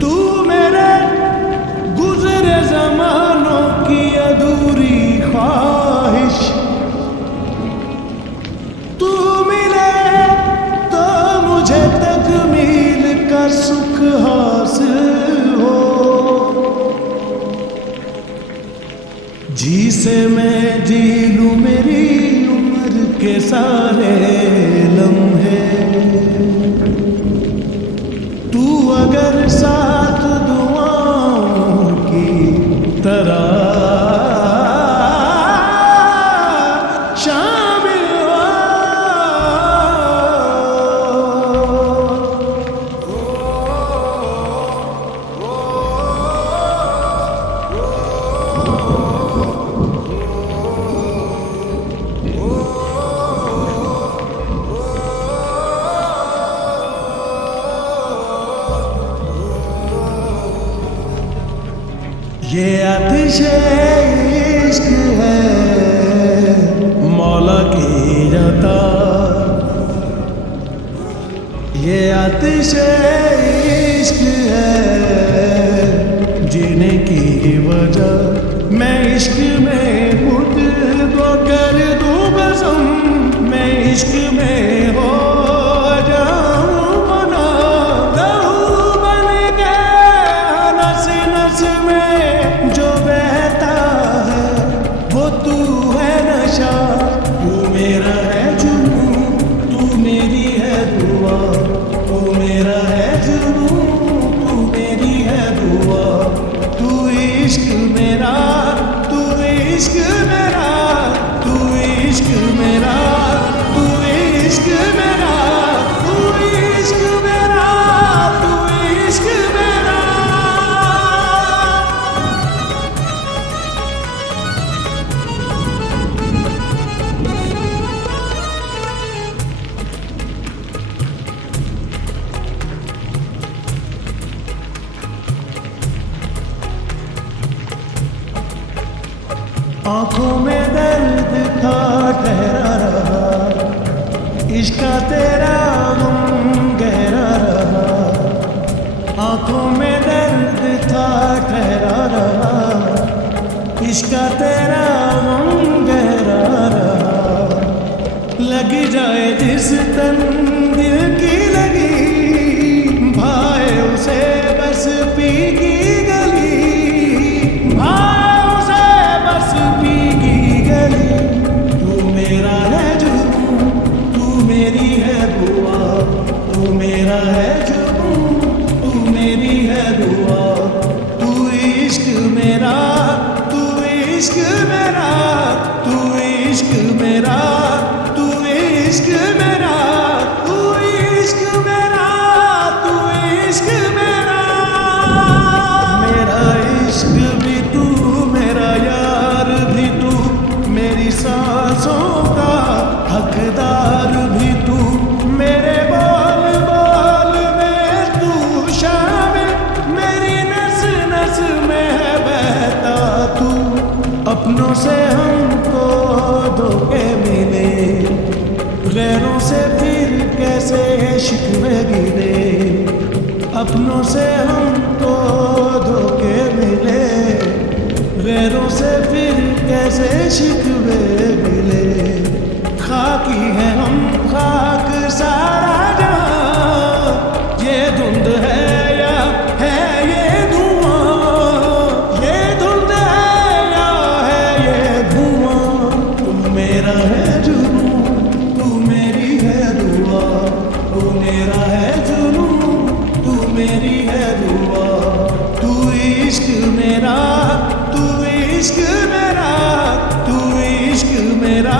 तू मेरे गुजरे जमानों की अधूरी ख्वाहिश, तू मिले तो मुझे तकमील का सुख हासिल हो। जी से मैं जी लूं मेरी उम्र के सारे लम्हे, तू अगर साथ दुआओं की तरह शामिल हो। ये आतिशे इश्क है मौला की अता, ये आतिशे इश्क है जीने की वजह। मैं इश्क में खुद को कर दूं बसम, मैं इश्क में हो जाऊं बना, लहू बन के नस नस में जो बहता है वो तू है नशा। तू मेरा है जुनून, तू मेरी है दुआ, तू मेरा है जुनून, तू मेरी है दुआ। तू इश्क मेरा, तू इश्क मेरा, तू इश्क मेरा, तू इश्क मेरा, तू इश्क मेरा, तू इश्क मेरा। आंखों में दर्द था ठहरा रहा, इश्क का तेरा गम गहरा रहा। आंखों में दर्द था ठहरा रहा, इश्क का तेरा गम गहरा रहा। लग जाए जिस तन दिल की लगी, भाए उसे बस पी की गली, भाए उसे बस पी की गली। तू मेरा है जुनून, तू मेरी है दुआ, तू मेरा है जुनून, तू मेरी है दुआ। तू इश्क मेरा, तू इश्क मेरा, तू इश्क मेरा, तू इश्क मेरा, तू इश्क मेरा, तू इश्क मेरा। मेरा इश्क भी तू, मेरा यार भी तू, मेरी सांसों का हकदार भी तू, मेरे बोल बोल में तू शामिल, मेरी नस नस में है बहता तू। अपनों से हमको धोखे मिले, गैरों से फिर कैसे शिकवे गिरे। अपनों से हमको धोखे मिले, गैरों से फिर कैसे शिकवे मिले। खाकी है हम खाक सारा जहां, ये धुंध है या है ये धुआं, ये धुंध है या है ये धुआं। तू मेरा है जुनून, तू मेरी है दुआ, तू मेरा है जुनून, तू मेरी है दुआ। तू इश्क मेरा, तू इश्क मेरा, तू इश्क मेरा।